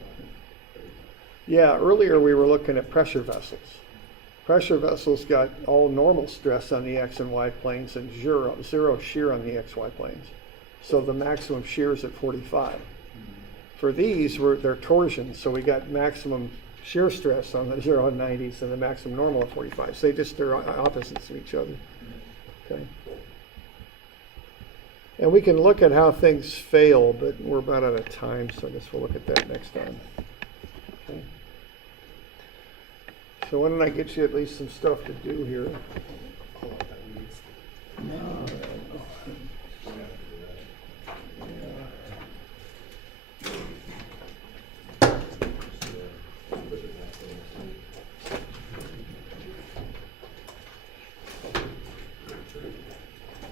Yeah, earlier we were looking at pressure vessels. Pressure vessels got all normal stress on the X and Y planes and zero shear on the XY planes. So the maximum shear is at 45. For these, they're torsions, so we got maximum shear stress on the 0 and 90s and the maximum normal at 45. So they're opposites of each other. Okay. And we can look at how things fail, but we're about out of time, so I guess we'll look at that next time. Okay. So why don't I get you at least some stuff to do here?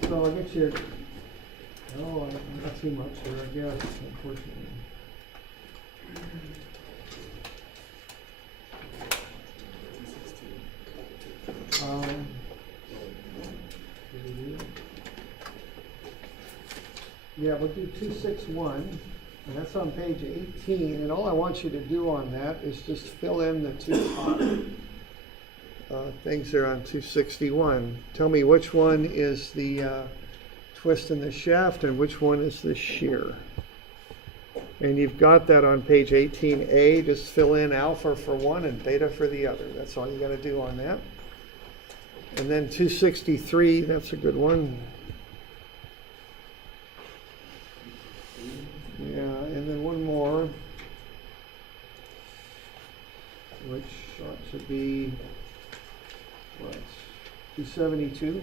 So I'll get you, not too much here, I guess, unfortunately. Yeah, we'll do 261, and that's on page 18, and all I want you to do on that is just fill in the two top things there on 261. Tell me which one is the twist in the shaft and which one is the shear. And you've got that on page 18A. Just fill in alpha for one and beta for the other. That's all you got to do on that. And then 263, that's a good one. Yeah, and then one more, which should be, what, 272?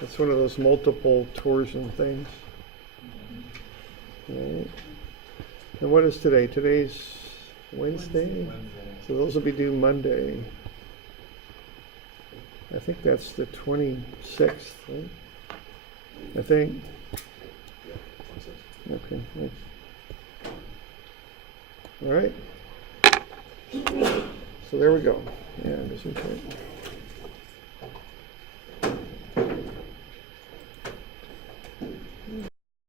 That's one of those multiple torsion things. Right. And what is today? Today's Wednesday? So those will be due Monday. I think that's the 26th, right? I think. Okay, thanks. All right. So there we go. Yeah, it isn't right.